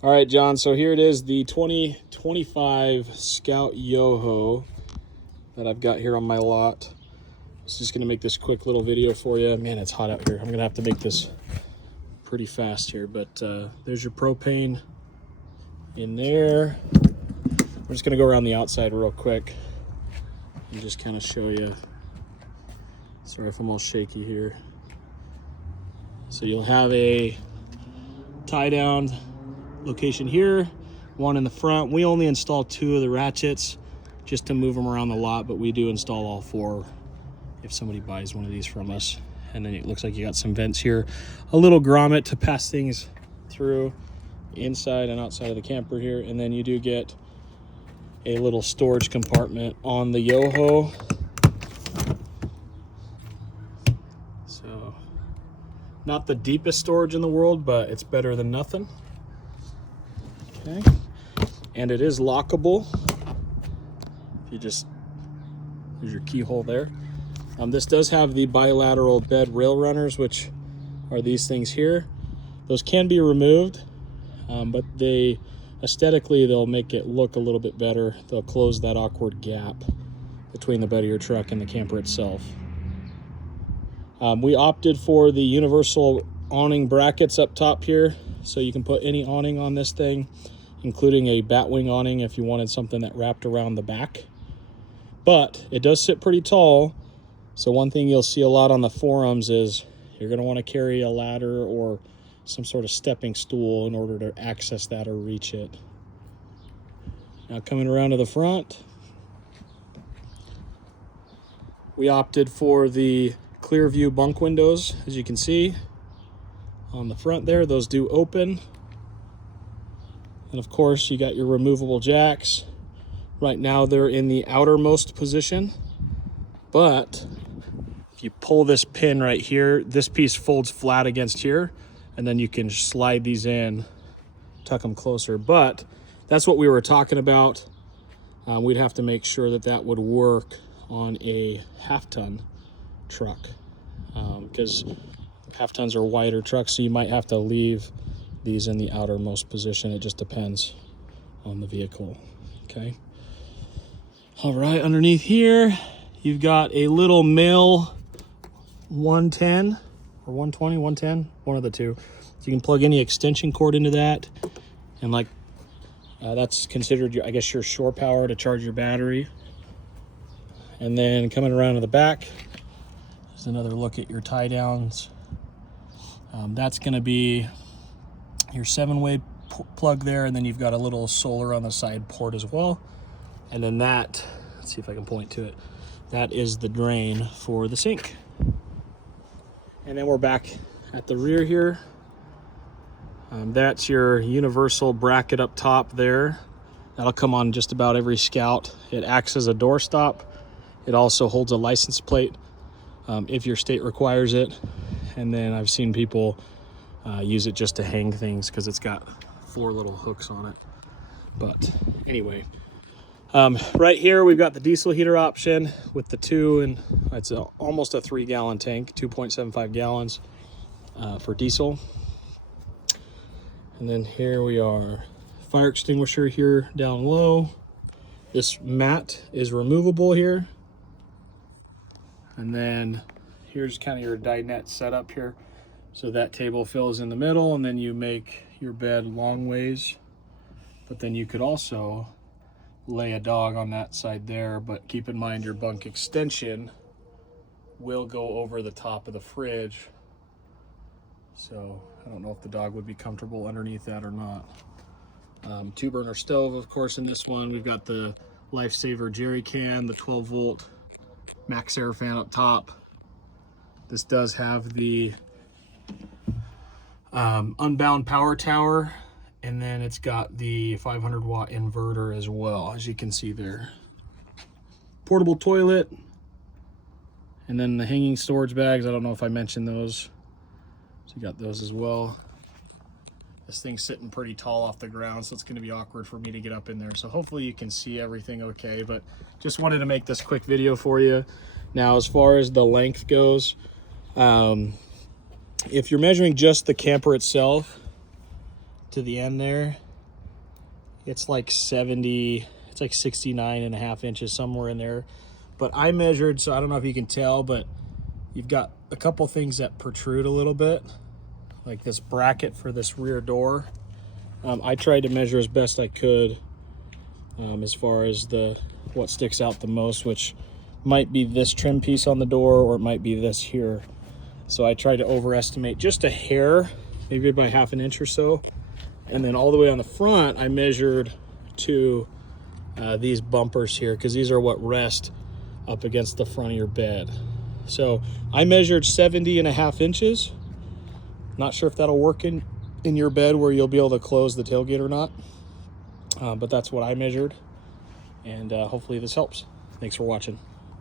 All right, John, so here it is, the 2025 Scout Yoho that I've got here on my lot. I was just gonna make this quick little video for you. Man, it's hot out here. I'm gonna have to make this pretty fast here, but there's your propane in there. We're just gonna go around the outside real quick and just kind of show you. Sorry if I'm all shaky here. So you'll have a tie down location here, one in the front. We only install 2 of the ratchets just to move them around the lot, but we do install all 4 if somebody buys one of these from us. And then it looks like you got some vents here, a little grommet to pass things through inside and outside of the camper here. And then you do get a little storage compartment on the Yoho. So not the deepest storage in the world, but it's better than nothing. Okay, and it is lockable. You just, there's your keyhole there. This does have the bilateral bed rail runners, which are these things here. Those can be removed, but they aesthetically, they'll make it look a little bit better. They'll close that awkward gap between the bed of your truck and the camper itself. We opted for the universal awning brackets up top here, so you can put any awning on this thing, including a batwing awning if you wanted something that wrapped around the back. But it does sit pretty tall, so one thing you'll see a lot on the forums is you're going to want to carry a ladder or some sort of stepping stool in order to access that or reach it. Now coming around to the front, we opted for the clear view bunk windows. As you can see on the front there, those do open. And of course you got your removable jacks. Right now they're in the outermost position, but if you pull this pin right here, this piece folds flat against here, and then you can slide these in, tuck them closer. But that's what we were talking about. We'd have to make sure that that would work on a half-ton truck, because half-tons are wider trucks, so you might have to leave these in the outermost position. It just depends on the vehicle. Okay. All right, underneath here, you've got a little male 110 or 120, 110, one of the two. So you can plug any extension cord into that, and like that's considered your, I guess, your shore power to charge your battery. And then coming around to the back, there's another look at your tie downs. That's going to be your 7-way plug there, and then you've got a little solar on the side port as well. And then that, let's see if I can point to it, that is the drain for the sink. And then we're back at the rear here. That's your universal bracket up top there. That'll come on just about every Scout. It acts as a doorstop. It also holds a license plate if your state requires it. And then I've seen people use it just to hang things because it's got 4 little hooks on it. But anyway, right here we've got the diesel heater option with the 2, and it's almost a 3-gallon tank, 2.75 gallons for diesel. And then here we are, fire extinguisher here down low. This mat is removable here. And then here's kind of your dinette setup here. So that table fills in the middle, and then you make your bed long ways. But then you could also lay a dog on that side there, but keep in mind your bunk extension will go over the top of the fridge. So I don't know if the dog would be comfortable underneath that or not. 2-burner stove, of course, in this one. We've got the Lifesaver jerry can, the 12-volt max air fan up top. This does have the unbound power tower, and then it's got the 500-watt inverter as well, as you can see there. Portable toilet, and then the hanging storage bags. I don't know if I mentioned those. So you got those as well. This thing's sitting pretty tall off the ground, so it's going to be awkward for me to get up in there. So hopefully you can see everything okay, but just wanted to make this quick video for you. Now, as far as the length goes, if you're measuring just the camper itself to the end there, it's like 70, it's like 69.5 inches, somewhere in there. But I measured, so I don't know if you can tell, but you've got a couple things that protrude a little bit, like this bracket for this rear door. I tried to measure as best I could as far as what sticks out the most, which might be this trim piece on the door, or it might be this here. So I tried to overestimate just a hair, maybe by 1/2 inch or so. And then all the way on the front, I measured to these bumpers here, because these are what rest up against the front of your bed. So I measured 70.5 inches. Not sure if that'll work in your bed where you'll be able to close the tailgate or not. But that's what I measured. And hopefully this helps. Thanks for watching.